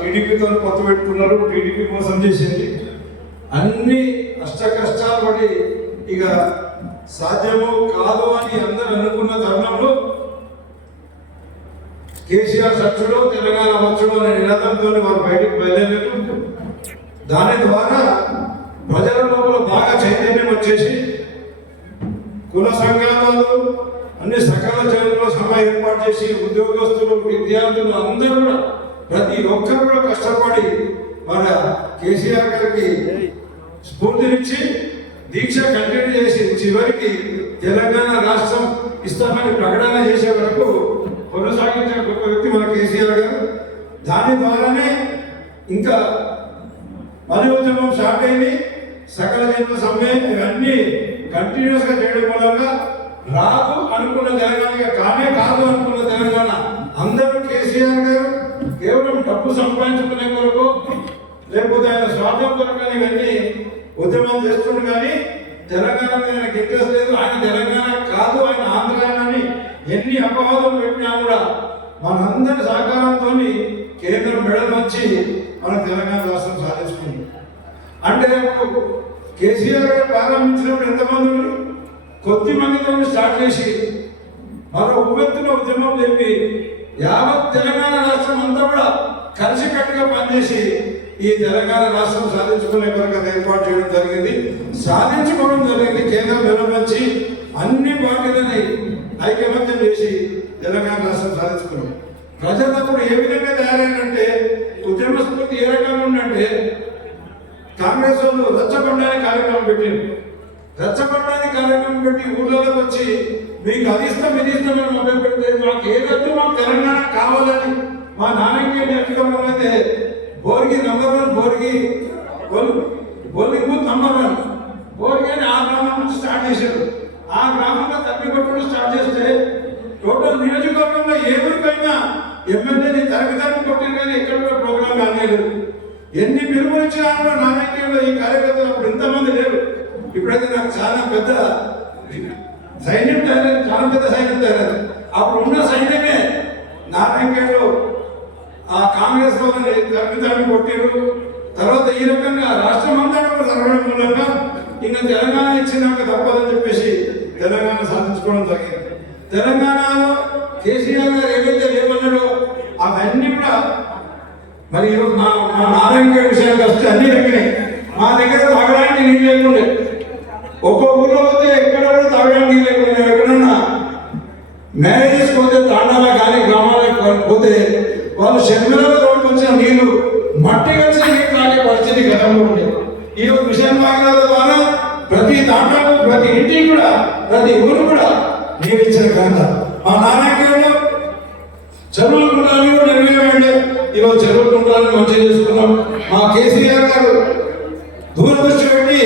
టీడీపీతో కొత్త పెట్టుకున్నారు. టీడీపీ కోసం చేసింది. అన్ని కష్ట కష్టాలు పడి ఇక సాధ్యము కాదు అని అందరూ అనుకున్న తరుణంలో కేసీఆర్ సచ్చుడు తెలంగాణ వచ్చుడు అనే నినాదంతో వారు బయటకు బయలుదేరారు దాని ద్వారా ప్రజల లోపల బాగా చైతన్యం వచ్చేసి కుల సంఘాలు అన్ని సకల జనుల సభ ఏర్పాటు చేసి ఉద్యోగస్తులు విద్యార్థులు అందరూ కూడా ప్రతి ఒక్కరు కూడా కష్టపడి మన కేసీఆర్ గారికి స్ఫూర్తినిచ్చి దీక్ష కంటిన్యూ చేసి చివరికి తెలంగాణ రాష్ట్రం ఇస్తామని ప్రకటన చేసే వరకు కొనసాగించిన గొప్ప వ్యక్తి మన కేసీఆర్ గారు దాని ద్వారానే ఇంకా మరి ఉద్యమం స్టార్ట్ అయింది. సకల జన్మ సమ్మె ఇవన్నీ కంటిన్యూస్గా చేయడం మూలంగా రాదు అనుకున్న తెలంగాణ కానే కాదు అనుకున్న తెలంగాణ. అందరూ కేసీఆర్ గారు కేవలం డబ్బు సంపాదించుకునే కొరకు లేకపోతే ఆయన స్వార్థం కొరకు ఇవన్నీ ఉద్యమం చేస్తుండ్రు కానీ తెలంగాణ మీద ఆయనకి ఇంట్రెస్ట్ లేదు. ఆయన తెలంగాణ కాదు ఆయన ఆంధ్ర అని ఎన్ని అపవాదం పెట్టినా కూడా మనందరి సహకారంతో కేంద్రం మెడల్ వచ్చి మన తెలంగాణ రాష్ట్రం సాధించుకుంది. అంటే కేసీఆర్ గారు ప్రారంభించినప్పుడు ఎంతమంది ఉన్నారు? కొద్ది మందితో స్టార్ట్ చేసి మరో ఉపెత్తున ఉద్యమం చెప్పి యావత్ తెలంగాణ రాష్ట్రం అంతా కూడా కలిసికట్టుగా పనిచేసి ఈ తెలంగాణ రాష్ట్రం సాధించుకునే కొరకు అది ఏర్పాటు చేయడం జరిగింది. సాధించుకోవడం జరిగింది. కేంద్రం నిర్వహించి అన్ని పార్టీలని ఐకమత్యం చేసి తెలంగాణ రాష్ట్రం సాధించుకున్నాం. ప్రజలు అప్పుడు ఏ విధంగా తయారైందంటే ఉద్యమ స్ఫూర్తి ఏ రకంగా ఉందంటే కాంగ్రెస్ వాళ్ళు రచ్చబండాని కార్యక్రమం పెట్టింది రచ్చబండాని కార్యక్రమం పెట్టి ఊళ్ళలోకి వచ్చి మీకు అది ఇస్తాం ఇది ఇస్తామని మొదలు పెడితే మాకు ఏదైతే మాకు తెలంగాణ కావాలని మా నాన్నకి అధికారంలో అయితే Borgi number one Borgi Borgi booth number one. Borgi అని ఆ గ్రామం నుంచి స్టార్ట్ చేశారు. ఆ గ్రామంలో తప్పి కొట్టుడు స్టార్ట్ చేస్తే టోటల్ నియోజకవర్గంలో ఏ ఊరికైనా ఎమ్మెల్యేని తరగతి తరగతి కొట్టిన కానీ ఎక్కడ కూడా ప్రోగ్రాం కాలేదు ఎన్ని పిలుపులు నారాయణలో ఈ కార్యకర్తలు అప్పుడు ఇంతమంది లేరు. ఇప్పుడైతే నాకు చాలా పెద్ద సైన్యం తయారు చాలా పెద్ద సైన్యం తయారు అప్పుడు ఉన్న సైన్యమే నారాయణలో ఆ కాంగ్రెస్ వాళ్ళని కొట్టారు. తర్వాత ఈ రకంగా రాష్ట్రం అంతా కూడా జరగడం మూలంగా ఇంకా తెలంగాణ ఇచ్చినాక తప్పదని చెప్పేసి తెలంగాణ సాధించుకోవడం జరిగింది. తెలంగాణలో కేసీఆర్ గారు ఏవైతే లేవన్నాడో అవన్నీ కూడా మరి ఈరోజు మా ఆరోగ్య నారాయణ వస్తే అన్ని దగ్గరే. మా దగ్గర తాగడానికి నీళ్ళు లేకుండే. ఒక్కో ఊళ్ళో పోతే ఎక్కడ కూడా తాగడానికి నీళ్ళు లేకుండా. మేము ఎక్కడన్నా మ్యారేజెస్ పోతే తాండాల కానీ గ్రామాలకు పోతే వాళ్ళు శర్మిలలో రోడ్డు వచ్చిన నీళ్ళు మట్టి వచ్చిన నీళ్ళు తాగే పరిస్థితి గతంలో ఉండే. ఈ రోజు మిషన్ వాగినాల ద్వారా ప్రతి తాండాలు ప్రతి ఇంటికి కూడా ప్రతి ఊరు కూడా నీరు ఇచ్చిన ఘనత. మా నాన్నగారు చెరువుల కుంటాలని కూడా నిర్ణయమండి ఈరోజు చెరువుల కుంటాలని మంచిగా చేసుకున్నాం. మా కేసీఆర్ గారు దూరదృష్టి పెట్టి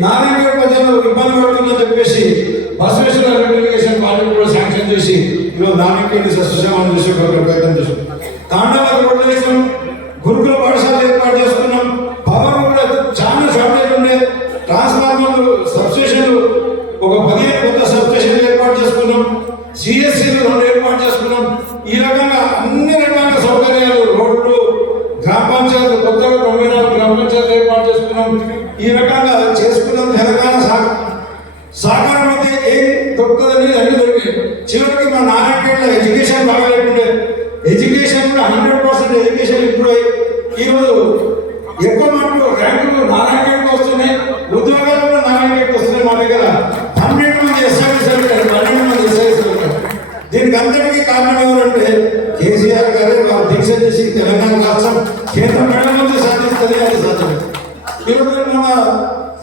నారాయణ ప్రజలు ఇబ్బంది పడుతుందని చెప్పేసి బసవేశ్వర రికగ్నిషన్ ప్రాజెక్ట్ కూడా శాంక్షన్ చేసి ఈరోజు నారాయణ సస్యశామం చేసే ప్రయత్నం చేస్తున్నాం తాండవ రోడ్డు వేసాం. గురుకుల పాఠశాల ఏర్పాటు చేసుకున్నాం. పవర్ కూడా చాలా షార్టేజ్ ఉండే. ట్రాన్స్ఫార్మర్లు సబ్స్టేషన్లు ఒక పదిహేను కొత్త సబ్స్టేషన్లు ఏర్పాటు చేసుకున్నాం. సిఎస్సీలు రెండు ఏర్పాటు చేసుకున్నాం ఈ రకంగా అన్ని రకాల సౌకర్యాలు రోడ్లు గ్రామ పంచాయతీ కొత్తగా తొంభై నాలుగు గ్రామ పంచాయతీ ఏర్పాటు చేసుకున్నాం ఈ రకంగా చేసుకున్నాం తెలంగాణ సా- సహకారం అయితే ఏం దొరుకుతుందని అన్ని దొరికాయి చివరికి మా నారాయణ ఎడ్యుకేషన్ బాగా లేకుండే. ఎడ్యుకేషన్ కూడా హండ్రెడ్ పర్సెంట్ ఎడ్యుకేషన్ ఇంప్రూవ్ అయ్యి ఈరోజు ఎక్కువ మటుకు ర్యాంకులు నారాయణకి వస్తున్నాయి. ఉద్యోగాలు కూడా నారాయణకి వస్తున్నాయి మా దగ్గర. పన్నెండు మంది ఎస్ఐస్ పన్నెండు మంది ఎస్ఐస్ దీనికి అందరికీ కారణం ఎవరంటే కేసీఆర్ గారే వారు దీక్ష చేసి తెలంగాణ రాష్ట్రం కేంద్ర మేడం ముందు సాధిస్తుంది అది సాధ్యం. ఈరోజు మన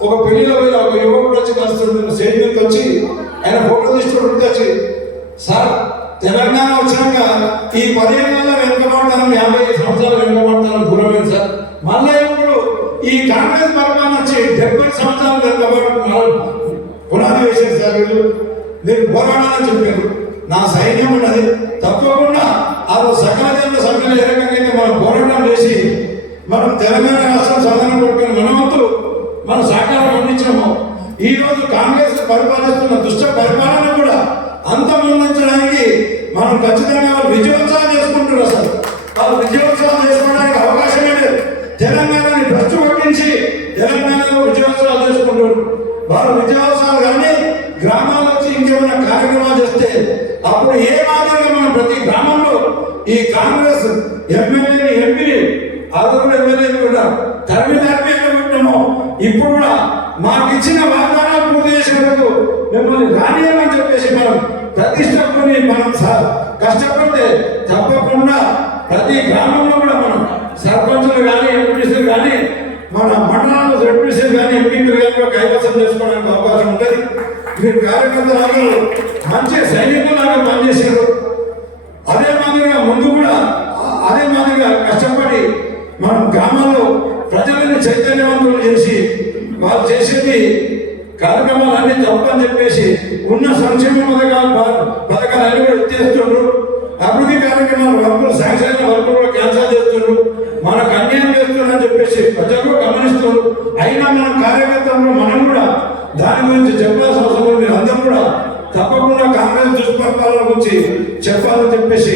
ఒక పెళ్ళిలో వెళ్ళి ఒక యువకుడు వచ్చి కలుస్తుంటున్న స్టేజ్ వచ్చి ఆయన ఫోటో తీసుకుంటూ వచ్చి సార్ తెలంగాణ వచ్చినాక ఈ పదిహేను వెనుకబడతాను యాభై సంవత్సరాలు వెనుకబడతాను దూరమైంది సార్? మళ్ళీ ఇప్పుడు ఈ కాంగ్రెస్ పరిపాలన వచ్చి డెబ్బై సంవత్సరాలు వెనుకబడుతున్నారు పునాది వేసేది సార్ వీళ్ళు. మీరు పోరాడాలని చెప్పారు. నా సైన్యం ఉన్నది. తప్పకుండా ఆ సకల జన్మ సభ్యులు ఏ రకంగా మనం పోరాటం చేసి మనం తెలంగాణ రాష్ట్రం సాధన కొట్టుకుని కాంగ్రెస్ పరిపాలిస్తున్న దుష్ట పరిపాలన కూడా అంతమొందించడానికి మనం ఖచ్చితంగా వాళ్ళు విజయోత్సవం చేసుకుంటున్నారు అసలు వాళ్ళు విజయోత్సవం చేసుకోవడానికి అవకాశమే లేదు. తెలంగాణని భ్రష్టు పట్టించి తెలంగాణలో విజయోత్సవాలు చేసుకుంటున్నారు. వారు విజయోత్సవాలు కానీ గ్రామాల్లో వచ్చి ఇంకేమైనా కార్యక్రమాలు చేస్తే అప్పుడు ఏ మాదిరిగా మనం ప్రతి గ్రామంలో ఈ కాంగ్రెస్ ఎమ్మెల్యేని ఎంపీని అదొకటి ఎమ్మెల్యేని కూడా తరిమి తరిమి ఇప్పుడు కూడా మాకు ఇచ్చిన వాగ్దానం పూర్తి మిమ్మల్ని రానియమని చెప్పేసి మనం ప్రతిష్టకొని మనం స- కష్టపడితే తప్పకుండా ప్రతి గ్రామంలో కూడా మనం సర్పంచులు కానీ ఎంపీసీలు కానీ మన మండలాల్లో ఎంపీసీలు కానీ ఎంపీలు కానీ కైవసం చేసుకోవడానికి అవకాశం ఉంటుంది. మీరు కార్యకర్తలు మంచి సైనికులాగా పనిచేశారు. అదే మాదిరిగా ముందు కూడా అదే మాదిరిగా కష్టపడి మనం గ్రామాల్లో ప్రజలను చైతన్యవంతులు చేసి వాళ్ళు చేసేది కార్యక్రమాలన్నీ తప్పని చెప్పేసి ఉన్న సంక్షేమ పథకాలు ప- పథకాలన్నీ కూడా ఎత్తేస్తుండ్రు. అభివృద్ధి కార్యక్రమాలు వర్కులు శాంక్షన్ అయిన వర్కులు కూడా క్యాన్సల్ చేస్తుండ్రు. మనకు అన్యాయం చేస్తున్నారని చెప్పేసి ప్రజలు గమనిస్తున్నారు అయినా మన కార్యకర్తలు మనం కూడా దాని గురించి చెప్పాల్సిన అవసరం మీరు అందరూ కూడా తప్పకుండా కాంగ్రెస్ దుష్పరిపాలన గురించి చెప్పాలని చెప్పేసి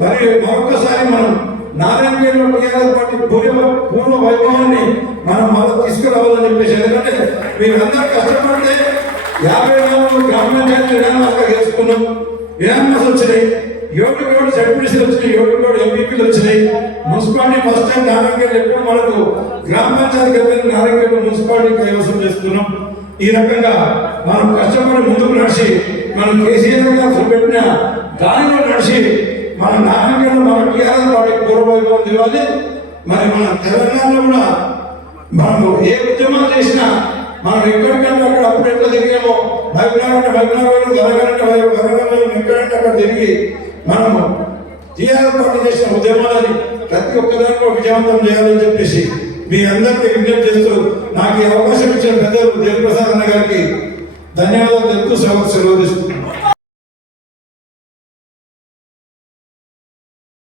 మరి మరొకసారి మనం నారాయణ టీఆర్ఎస్ పార్టీ పూర్వ పూర్వ వైభవాన్ని మనం మళ్ళీ తీసుకురావాలని చెప్పేసి ఎందుకంటే మీరు అందరూ కష్టపడితే యాభై నాలుగు గ్రామ పంచాయతీ విధానాలుగా చేసుకున్నాం. విధానాలు వచ్చినాయి యోగి కోడి జడ్పీసీ వచ్చినాయి. యోగి కోడి ఎంపీపీలు వచ్చినాయి. మున్సిపాలిటీ ఫస్ట్ టైం నారాయణపేట ఎప్పుడు మనకు గ్రామ పంచాయతీ కలిపి నారాయణపేట మున్సిపాలిటీ కైవసం చేస్తున్నాం ఈ రకంగా మనం కష్టపడి ముందుకు నడిచి మనం కేసీఆర్ గారు చూపెట్టిన దానిలో నడిచి మన నారాయణ మన టీఆర్ఎస్ పార్టీ పూర్వవైభవం ఇవ్వాలి మరి మన తెలంగాణలో కూడా మనము ఏ ఉద్యమం చేసినా మనం ఎక్కడికంటే అక్కడ అప్పుడు ఎట్లా తిరిగామో మహిళలంటే మహిళలు వరగలంటే వరగలను ఎక్కడంటే అక్కడ తిరిగి మనము టీఆర్ఎస్ పార్టీ చేసిన ఉద్యమాలని ప్రతి ఒక్కదానికి విజయవంతం చేయాలని చెప్పేసి మీ అందరికీ విజ్ఞప్తి చేస్తూ నాకు ఈ అవకాశం ఇచ్చిన పెద్దలు దేవప్రసాద్ అన్న గారికి ధన్యవాదాలు తెలుపుతూ సెలవు సెలవు తీసుకుంటున్నాను.